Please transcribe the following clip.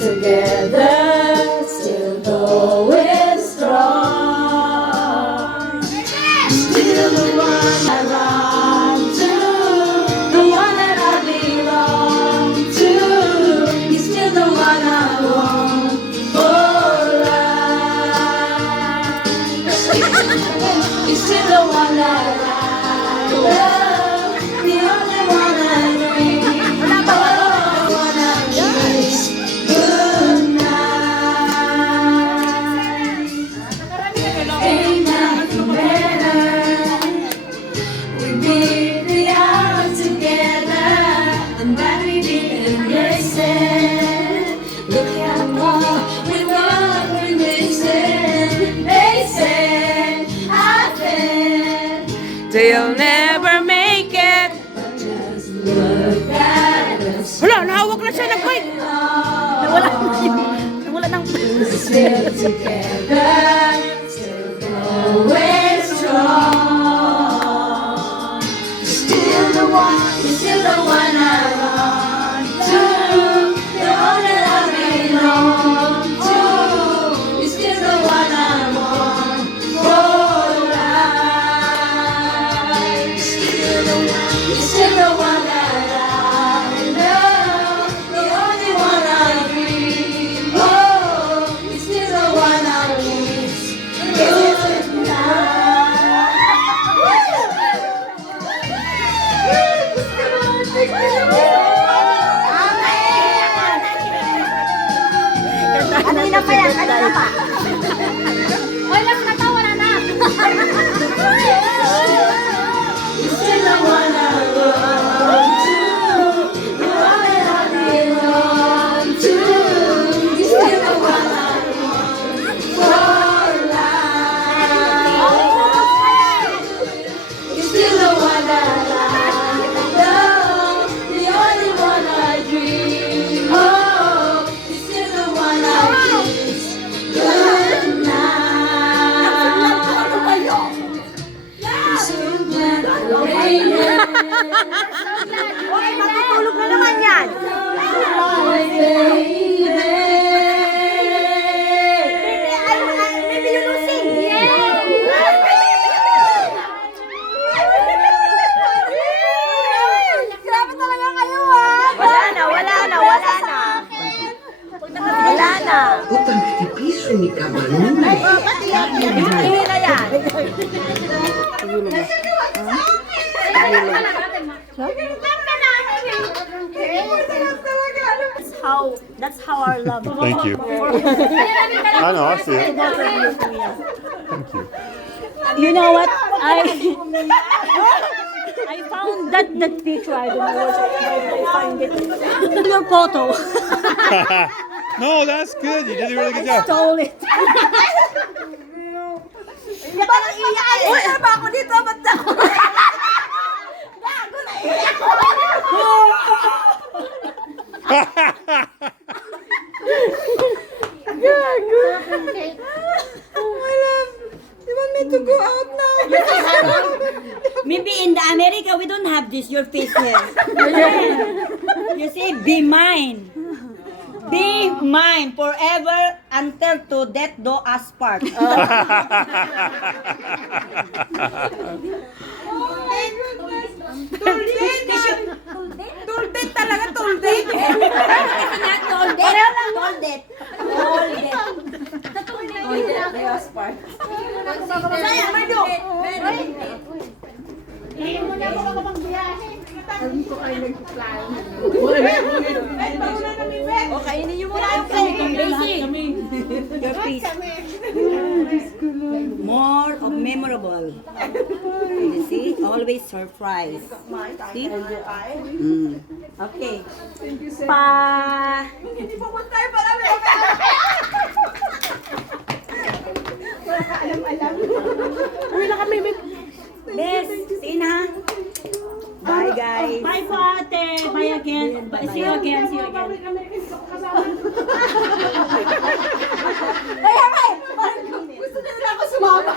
together, still going strong. Still the one I run to, the one that I belong to. You're still the one I want for life. You're still the one that I love, the only one I dream. The one I kiss goodnight. Ain't nothing better. We beat the hours together, and that we didn't listen. Look how more we what we missing. They said I failed. They'll never make it. But just look at us. Wala, nahawak na siya ng mic. Nawala ng... We're still together, still going strong. Still the one, you're still the one I run to, the one that I belong to. You're still the one I want for life. Still the one, you're still the one that I love, the only one I dream. Oh, you're still the one I wish good Kanina pa yan, kanina pa. Hoy, lang natawa na na. You're still the one I run to, the one that I belong to. You're still the one I want for life. You're still the one that I love, the only one I dream. Oh, you're still the one I kiss goodnight. I'm so glad I made it. Hoy, matutulog na naman yan. Maybe you losing. Grabe talaga kayo, Wala na, wala na, wala na. Wala na. Utang piso ni Kabalun. Hindi na yan. That's how our love. Thank you. I know, I see it. Thank you. You know what? I found that picture. I don't know where I find it. Your photo. No, that's good. You did a really good job. Stole it. Parang iyak. Uy, ano ba ako dito? Ba't ako? Gago na iyak ko. Gago. My love, you want me to go out now? Maybe in the America we don't have this, your face here. You say, be mine. Be mine forever until to death do us part. Tuldet talaga, tuldet. Tuldet. Saya, Mardo. O, kainin niyo muna yung Basic. Your face. More of memorable. You see? Always surprise. See? Okay. Pa. Hindi pa man tayo pala. Alam. Uwi na kami, babe. Bes, see na. Bye guys. Bye po, ate. Bye again. See you again. See you again. Ay, ay! Gusto nila ako sumama.